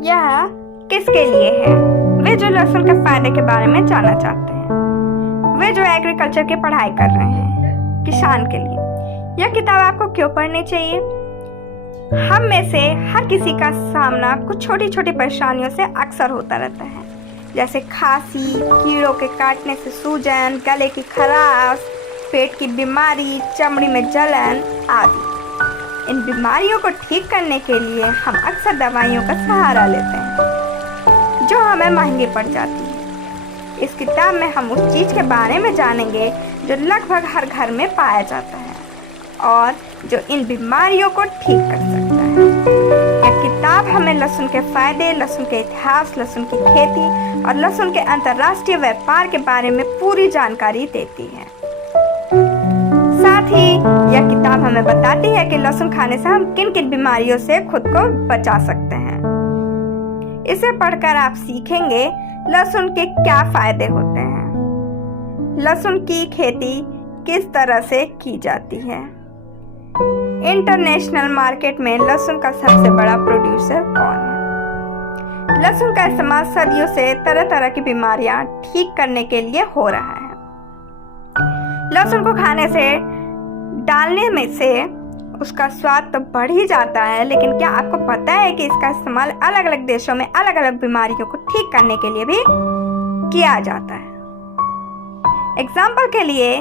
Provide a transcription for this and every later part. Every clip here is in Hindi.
यह किसके लिए है? वे जो लहसुन के फायदे के बारे में जानना चाहते हैं, वे जो एग्रीकल्चर की पढ़ाई कर रहे हैं, किसान के लिए यह किताब आपको क्यों पढ़नी चाहिए? हम में से हर किसी का सामना कुछ छोटी छोटी परेशानियों से अक्सर होता रहता है, जैसे खांसी, कीड़ों के काटने से सूजन, गले की खराश, पेट की बीमारी, चमड़ी में जलन आदि। इन बीमारियों को ठीक करने के लिए हम अक्सर दवाइयों का सहारा लेते हैं, जो हमें महंगी पड़ जाती है। इस किताब में हम उस चीज़ के बारे में जानेंगे जो लगभग हर घर में पाया जाता है और जो इन बीमारियों को ठीक कर सकता है। यह किताब हमें लहसुन के फायदे, लहसुन के इतिहास, लहसुन की खेती और लहसुन के अंतर्राष्ट्रीय व्यापार के बारे में पूरी जानकारी देती है। साथ ही यह किताब हमें बताती है कि लहसुन खाने से हम किन किन बीमारियों से खुद को बचा सकते हैं। इसे पढ़कर आप सीखेंगे लहसुन के क्या फायदे होते हैं, लहसुन की खेती किस तरह से की जाती है, इंटरनेशनल मार्केट में लहसुन का सबसे बड़ा प्रोड्यूसर कौन है, लहसुन का इस्तेमाल सदियों से तरह तरह की बीमारियां ठीक करने के लिए हो रहा है। लहसुन को खाने से, डालने में से उसका स्वाद तो बढ़ ही जाता है, लेकिन क्या आपको पता है कि इसका इस्तेमाल अलग अलग देशों में अलग अलग बीमारियों को ठीक करने के लिए भी किया जाता है। एग्जाम्पल के लिए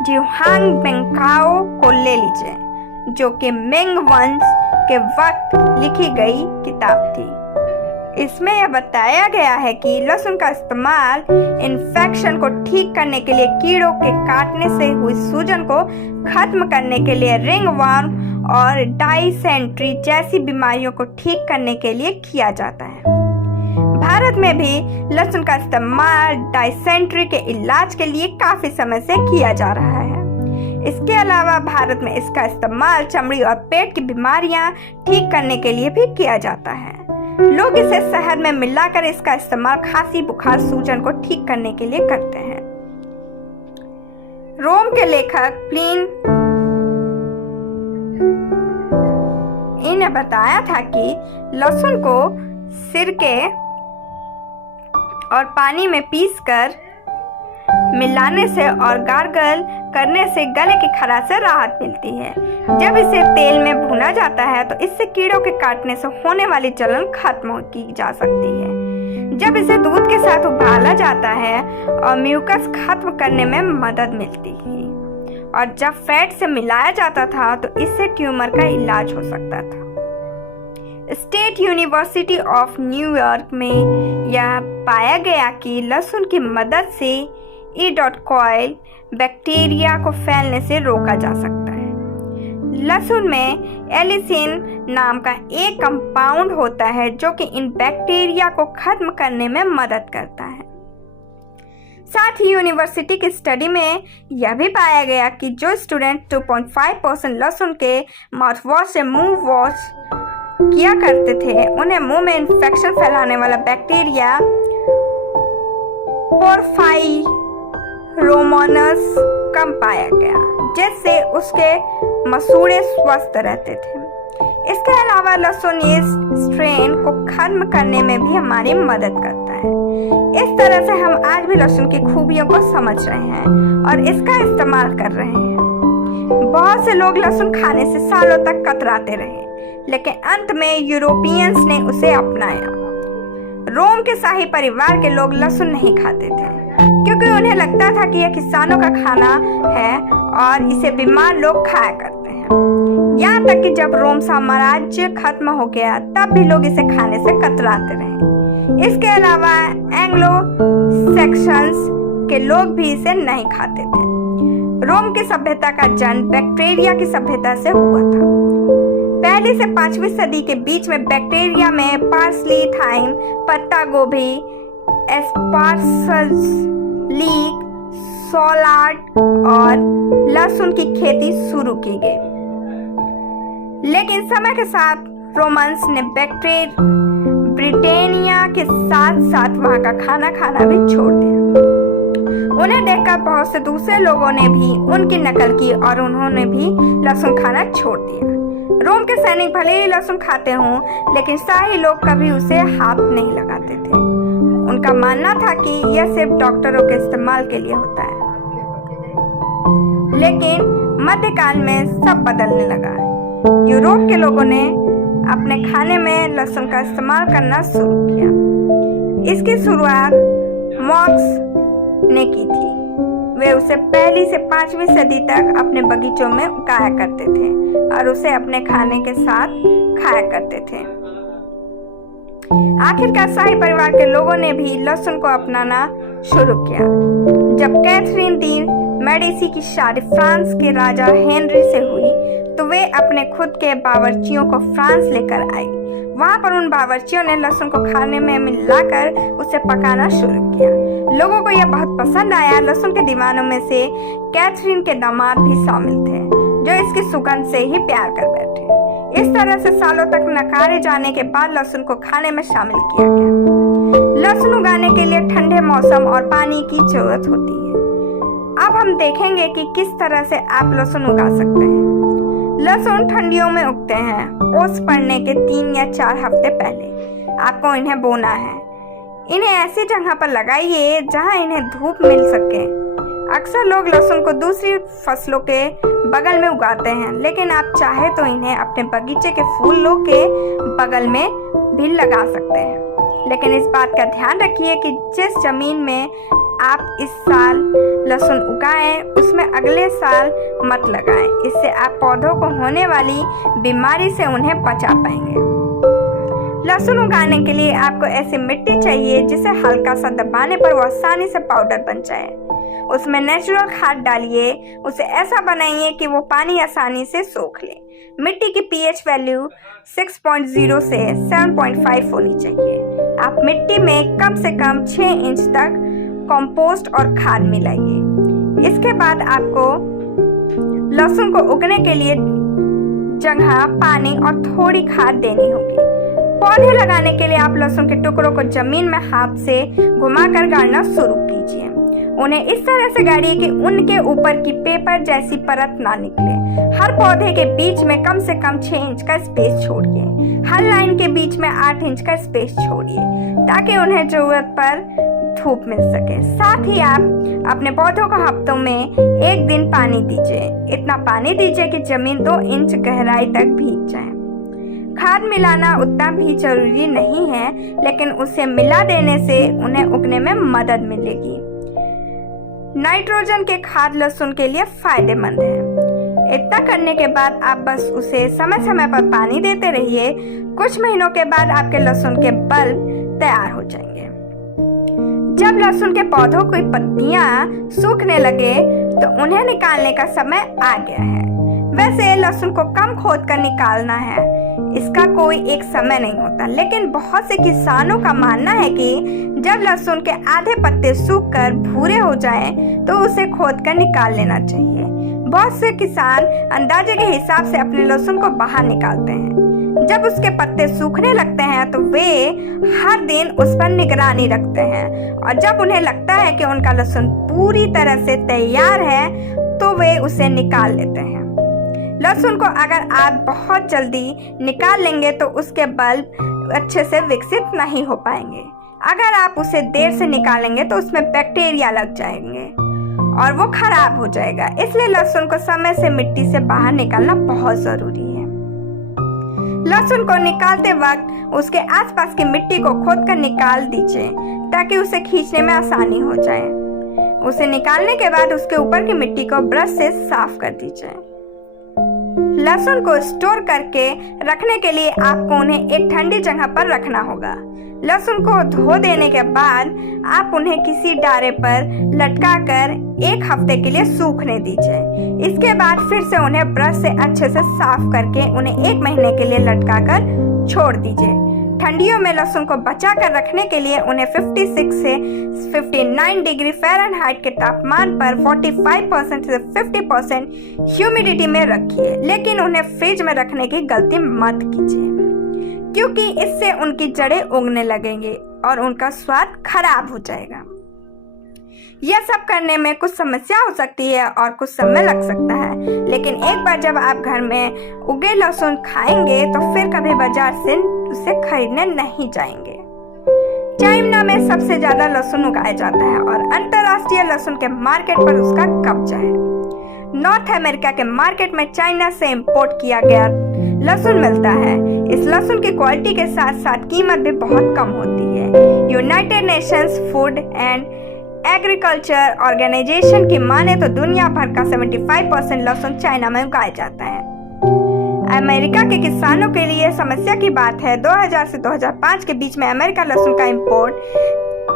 ह्यूआंग बेंकाओ को ले लीजिए, जो कि मिंग वंश के वक्त लिखी गई किताब थी। इसमें यह बताया गया है कि लहसुन का इस्तेमाल इन्फेक्शन को ठीक करने के लिए, कीड़ों के काटने से हुई सूजन को खत्म करने के लिए, रिंगवर्म और डाइसेंट्री जैसी बीमारियों को ठीक करने के लिए किया जाता है। भारत में भी लहसुन का इस्तेमाल डाइसेंट्री के इलाज के लिए काफी समय से किया जा रहा है। इसके अलावा भारत में इसका इस्तेमाल चमड़ी और पेट की बीमारियां ठीक करने के लिए भी किया जाता है। लोग इसे शहद में मिलाकर इसका इस्तेमाल खांसी, बुखार, सूजन को ठीक करने के लिए करते हैं। रोम के लेखक प्लिनी ने बताया था कि लहसुन को सिरके और पानी में पीसकर मिलाने से और गार्गल करने से गले की खराश से राहत मिलती है। जब इसे तेल में भुना जाता है तो इससे कीड़ों के काटने से होने वाली जलन खत्म की जा सकती है। जब इसे दूध के साथ उबाला जाता है और म्यूकस खत्म करने में मदद मिलती है, और जब फैट से मिलाया जाता था तो इससे ट्यूमर का इलाज हो सकता था। स्टेट यूनिवर्सिटी ऑफ न्यूयॉर्क में यह पाया गया कि लहसुन की मदद से ई. कॉइल बैक्टीरिया को फैलने से रोका जा सकता है। लहसुन में एलिसिन नाम का एक कंपाउंड होता है जो कि इन बैक्टीरिया को खत्म करने में मदद करता है। साथ ही यूनिवर्सिटी की स्टडी में यह भी पाया गया कि जो स्टूडेंट 2.5% लहसुन के माउथ वॉश से मुंह वॉश किया करते थे, उन्हें मुंह में इन्फेक्शन फैलाने वाला बैक्टीरिया पोरफाइरोमोनास कम पाया गया, जिससे उसके मसूड़े स्वस्थ रहते थे। इसके अलावा लहसुन इस स्ट्रेन को खत्म करने में भी हमारी मदद करता है। इस तरह से हम आज भी लहसुन की खूबियों को समझ रहे हैं और इसका इस्तेमाल कर रहे हैं। बहुत से लोग लहसुन खाने से सालों तक कतराते रहे, लेकिन अंत में यूरोपियंस ने उसे अपनाया। रोम के शाही परिवार के लोग लहसुन नहीं खाते थे क्योंकि उन्हें लगता था कि यह किसानों का खाना है और इसे बीमार लोग खाया करते हैं। यहाँ तक कि जब रोम साम्राज्य खत्म हो गया तब भी लोग इसे खाने से कतराते रहे। इसके अलावा एंग्लो सैक्सन्स के लोग भी इसे नहीं खाते थे। रोम की सभ्यता का जन्म बैक्टीरिया की सभ्यता से हुआ था। पहली से 5वीं सदी के बीच में बैक्टीरिया में पार्सली, थाइम, पत्ता गोभी, एस्पार्गस, लीक, सलाद और लहसुन की खेती शुरू की गई। लेकिन समय के साथ रोमन्स ने ब्रिटेनिया के साथ साथ वहां का खाना खाना भी छोड़ दिया। उन्हें देखकर बहुत से दूसरे लोगों ने भी उनकी नकल की और उन्होंने भी लहसुन खाना छोड़ दिया। रोम के सैनिक भले ही लहसुन खाते हों, लेकिन शाही लोग कभी उसे हाथ नहीं लगाते थे। उनका मानना था कि यह सिर्फ डॉक्टरों के इस्तेमाल के लिए होता है। लेकिन मध्यकाल में सब बदलने लगा। यूरोप के लोगों ने अपने खाने में लहसुन का इस्तेमाल करना शुरू किया। इसकी शुरुआत मॉक्स ने की थी। वे उसे पहली से 5वीं सदी तक अपने बगीचों में उगाया करते थे और उसे अपने खाने के साथ खाया करते थे। आखिरकार शाही परिवार के लोगों ने भी लहसुन को अपनाना शुरू किया। जब कैथरीन दी मेडिसी की शादी फ्रांस के राजा हेनरी से हुई, तो वे अपने खुद के बावर्चियों को फ्रांस लेकर आई। वहां पर उन बावर्चियों ने लहसुन को खाने में मिलाकर उसे पकाना शुरू किया। लोगों को यह बहुत पसंद आया। लहसुन के दीवानों में से कैथरीन के दामाद भी शामिल थे, जो इसकी सुगंध से ही प्यार कर बैठे। इस तरह से सालों तक नकारे जाने के बाद लहसुन को खाने में शामिल किया गया। लहसुन उगाने के लिए ठंडे मौसम और पानी की जरूरत होती है। अब हम देखेंगे कि किस तरह से आप लहसुन उगा सकते हैं। लहसुन ठंडियों में उगते हैं। ओस पड़ने के 3 या 4 हफ्ते पहले आपको इन्हें बोना है। इन्हें ऐसी जगह पर लगाइए जहां इन्हें धूप मिल सके। अक्सर लोग लहसुन को दूसरी फसलों के बगल में उगाते हैं, लेकिन आप चाहे तो इन्हें अपने बगीचे के फूलों के बगल में भी लगा सकते हैं। लेकिन इस बात का ध्यान रखिए कि जिस जमीन में आप इस साल लहसुन उगाएं, उसमें अगले साल मत लगाएं। इससे आप पौधों को होने वाली बीमारी से उन्हें बचा पाएंगे। लहसुन उगाने के लिए आपको ऐसी मिट्टी चाहिए जिसे हल्का सा दबाने पर वो आसानी से पाउडर बन जाए। उसमें नेचुरल खाद डालिए। उसे ऐसा बनाइए कि वो पानी आसानी से सोख ले। मिट्टी की pH वैल्यू 6.0 से 7.5 होनी चाहिए। आप मिट्टी में कम से कम 6 इंच तक कंपोस्ट और खाद मिलाइए। इसके बाद आपको लहसुन को उगने के लिए जगह, पानी और थोड़ी खाद देनी होगी। पौधे लगाने के लिए आप लहसुन के टुकड़ों को जमीन में हाथ से घुमाकर गाड़ना शुरू कीजिए। उन्हें इस तरह से गाड़िए कि उनके ऊपर की पेपर जैसी परत ना निकले। हर पौधे के बीच में कम से कम 6 इंच का स्पेस छोड़िए। हर लाइन के बीच में 8 इंच का स्पेस छोड़िए, ताकि उन्हें जरूरत पर धूप मिल सके। साथ ही आप अपने पौधों को हफ्तों में 1 दिन पानी दीजिए। इतना पानी दीजिए कि जमीन 2 इंच गहराई तक भीग जाए। खाद मिलाना उतना भी जरूरी नहीं है, लेकिन उसे मिला देने से उन्हें उगने में मदद मिलेगी। नाइट्रोजन के खाद लहसुन के लिए फायदेमंद है। इतना करने के बाद आप बस उसे समय समय पर पानी देते रहिए। कुछ महीनों के बाद आपके लहसुन के बल्ब तैयार हो जाएंगे। जब लहसुन के पौधों की पत्तियां सूखने लगे, तो उन्हें निकालने का समय आ गया है। वैसे लहसुन को कम खोद कर निकालना है, इसका कोई एक समय नहीं होता, लेकिन बहुत से किसानों का मानना है कि जब लहसुन के आधे पत्ते सूखकर भूरे हो जाएं, तो उसे खोद कर निकाल लेना चाहिए। बहुत से किसान अंदाजे के हिसाब से अपने लहसुन को बाहर निकालते हैं। जब उसके पत्ते सूखने लगते हैं, तो वे हर दिन उस पर निगरानी रखते हैं, और जब उन्हें लगता है कि उनका लहसुन पूरी तरह से तैयार है, तो वे उसे निकाल लेते हैं। लहसुन को अगर आप बहुत जल्दी निकाल लेंगे, तो उसके बल्ब अच्छे से विकसित नहीं हो पाएंगे। अगर आप उसे देर से निकालेंगे, तो उसमें बैक्टीरिया लग जाएंगे और वो खराब हो जाएगा। इसलिए लहसुन को समय से मिट्टी से बाहर निकालना बहुत जरूरी है। लहसुन को निकालते वक्त उसके आसपास की मिट्टी को खोदकर निकाल दीजिए, ताकि उसे खींचने में आसानी हो जाए। उसे निकालने के बाद उसके ऊपर की मिट्टी को ब्रश से साफ कर दीजिए। लहसुन को स्टोर करके रखने के लिए आपको उन्हें एक ठंडी जगह पर रखना होगा। लहसुन को धो देने के बाद आप उन्हें किसी डारे पर लटकाकर 1 हफ्ते के लिए सूखने दीजिए। इसके बाद फिर से उन्हें ब्रश से अच्छे से साफ करके उन्हें 1 महीने के लिए लटकाकर छोड़ दीजिए। ठंडियों में लहसुन को बचा कर रखने के लिए उन्हें 56 से 59 डिग्री फ़ारेनहाइट के तापमान पर 45% से 50% ह्यूमिडिटी में रखिए। लेकिन उन्हें फ्रिज में रखने की गलती मत कीजिए, क्योंकि इससे उनकी जड़ें उगने लगेंगी और उनका स्वाद खराब हो जाएगा। यह सब करने में कुछ समस्या हो सकती है और कुछ समय लग सकता है, लेकिन एक बार जब आप घर में उगे लहसुन खाएंगे तो फिर कभी बाजार से उसे खरीदने नहीं जाएंगे। चाइना में सबसे ज्यादा लहसुन उगाया जाता है और अंतरराष्ट्रीय लहसुन के मार्केट पर उसका कब्जा है। नॉर्थ अमेरिका के मार्केट में चाइना से इंपोर्ट किया गया लहसुन मिलता है। इस लहसुन की क्वालिटी के साथ साथ कीमत भी बहुत कम होती है। United Nations Food and Agriculture Organization की माने तो दुनिया भर का 75% लहसुन चाइना में उगाया जाता है। अमेरिका के किसानों के लिए समस्या की बात है। 2000 से 2005 के बीच में अमेरिका लहसुन का इंपोर्ट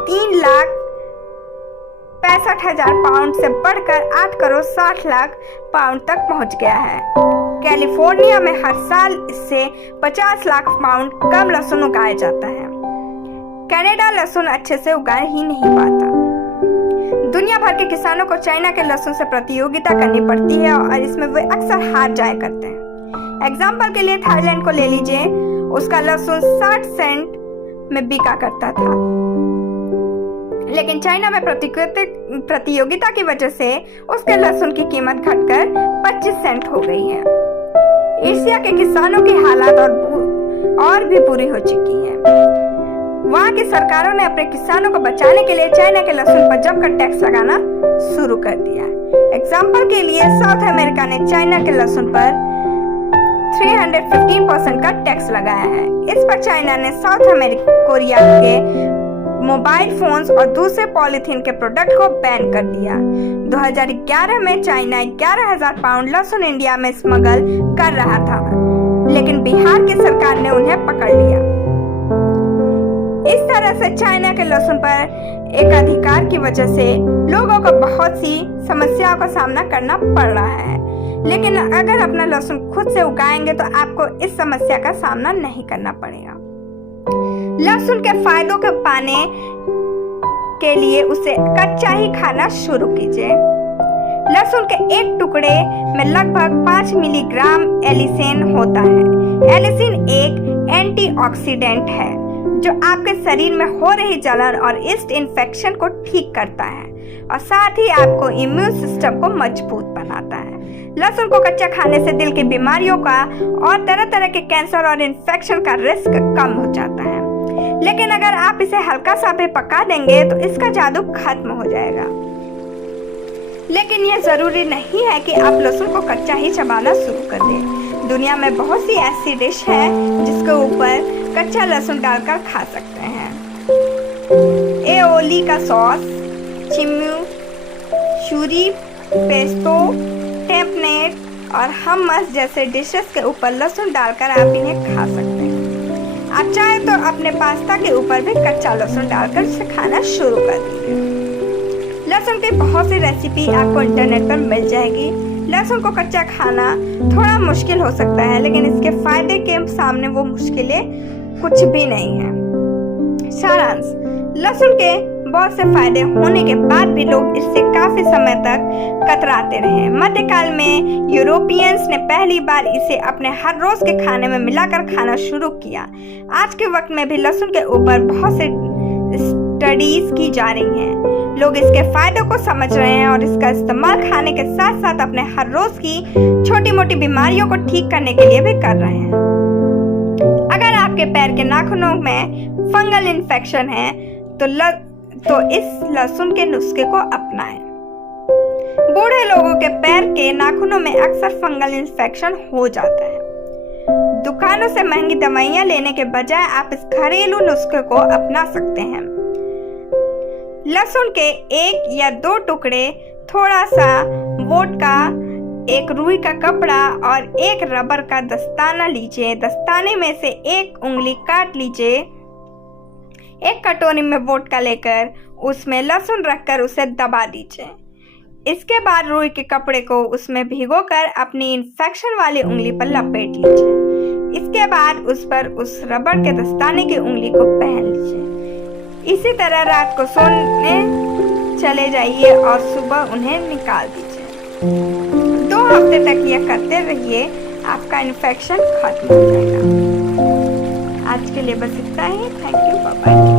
3,65,000 पाउंड से बढ़कर 8,60,00,000 पाउंड तक पहुंच गया है। कैलिफोर्निया में हर साल इससे 50 लाख पाउंड कम लहसुन उगाया जाता है। कनाडा लहसुन अच्छे से उगा ही नहीं पाता। दुनिया भर के किसानों को चाइना के लहसुन से प्रतियोगिता करनी पड़ती है और इसमें वे अक्सर हार जाया करते हैं। एग्जाम्पल के लिए थाईलैंड को ले लीजिए, उसका लहसुन 60 सेंट में बिका करता था, लेकिन चाइना में प्रतियोगिता की वजह से उसके लहसुन की कीमत घटकर 25 सेंट हो गई है। एशिया के किसानों की हालत और भी बुरी हो चुकी है। वहाँ की सरकारों ने अपने किसानों को बचाने के लिए चाइना के लहसुन पर जमकर टैक्स लगाना शुरू कर दिया। एग्जाम्पल के लिए साउथ अमेरिका ने चाइना के लहसुन पर 315% का टैक्स लगाया है। इस पर चाइना ने साउथ कोरिया के मोबाइल फोन्स और दूसरे पॉलीथीन के प्रोडक्ट को बैन कर दिया। 2011 में चाइना 11,000 पाउंड लहसुन इंडिया में स्मगल कर रहा था, लेकिन बिहार की सरकार ने उन्हें पकड़ लिया। इस तरह से चाइना के लहसुन पर एक अधिकार की वजह से लोगों को बहुत सी समस्याओं का सामना करना पड़ रहा है। लेकिन अगर अपना लहसुन खुद से उगाएंगे तो आपको इस समस्या का सामना नहीं करना पड़ेगा। लहसुन के फायदों को पाने के लिए उसे कच्चा ही खाना शुरू कीजिए। लहसुन के एक टुकड़े में लगभग 5 मिलीग्राम एलिसिन होता है। एलिसिन एक एंटीऑक्सीडेंट है जो आपके शरीर में हो रही जलन और ईस्ट इन्फेक्शन को ठीक करता है और साथ ही आपको इम्यून सिस्टम को मजबूत बनाता है। लहसुन को कच्चा खाने से दिल की बीमारियों का और तरह तरह के कैंसर और इन्फेक्शन का रिस्क कम हो जाता है। लेकिन अगर आप इसे हल्का सा भी पका देंगे तो इसका जादू खत्म हो जाएगा। लेकिन यह जरूरी नहीं है कि आप लहसुन को कच्चा ही चबाना शुरू कर दें। दुनिया में बहुत सी ऐसी डिश है जिसके ऊपर कच्चा लहसुन डालकर खा सकते हैं। एओली का सॉस, चिमिचुरी, पेस्टो, टेम्पनेट और हमस जैसे डिशेस के ऊपर लहसुन डालकर आप इन्हें खा सकते हैं। आप चाहे तो अपने पास्ता के ऊपर भी कच्चा लहसुन डालकर इसे खाना शुरू कर दीजिए। लहसुन की बहुत सी रेसिपी आपको इंटरनेट पर मिल जाएगी। लहसुन को कच्चा खाना थोड़ा मुश्किल हो सकता है, लेकिन इसके फायदे के सामने वो मुश्किलें कुछ भी नहीं है। सारांश, लहसुन के बहुत से फायदे होने के बाद भी लोग इससे काफी समय तक कतराते रहे। मध्यकाल में यूरोपियंस ने पहली बार इसे अपने हर रोज के खाने में मिलाकर खाना शुरू किया। आज के वक्त में भी लहसुन के ऊपर बहुत से स्टडीज की जा रही हैं। लोग इसके फायदों को समझ रहे हैं और इसका इस्तेमाल खाने के साथ साथ अपने हर रोज की छोटी मोटी बीमारियों को ठीक करने के लिए भी कर रहे हैं। अगर आपके पैर के नाखूनों में फंगल इन्फेक्शन है तो इस लहसुन के नुस्खे को अपनाएं। बूढ़े लोगों के पैर के नाखूनों में अक्सर फंगल इन्फेक्शन हो जाता है। दुकानों से महंगी दवाइयां लेने के बजाय आप इस घरेलू नुस्खे को अपना सकते हैं। लहसुन के 1 या 2 टुकड़े, थोड़ा सा वोडका, एक रुई का कपड़ा और एक रबर का दस्ताना लीजिए। दस्ताने में से एक उंगली काट लीजिए। एक कटोरी में वोडका लेकर उसमें लहसुन रखकर उसे दबा दीजिए। इसके बाद रुई के कपड़े को उसमें भिगोकर अपनी इन्फेक्शन वाली उंगली पर लपेट लीजिए। इसके बाद उस पर उस रबर के दस्ताने की उंगली को पहन लीजिए। इसी तरह रात को सोने चले जाइए और सुबह उन्हें निकाल दीजिए। 2 हफ्ते तक यह करते रहिए, आपका इन्फेक्शन खत्म हो जाएगा। आज के लिए बस इतना ही। Thank you, bye bye.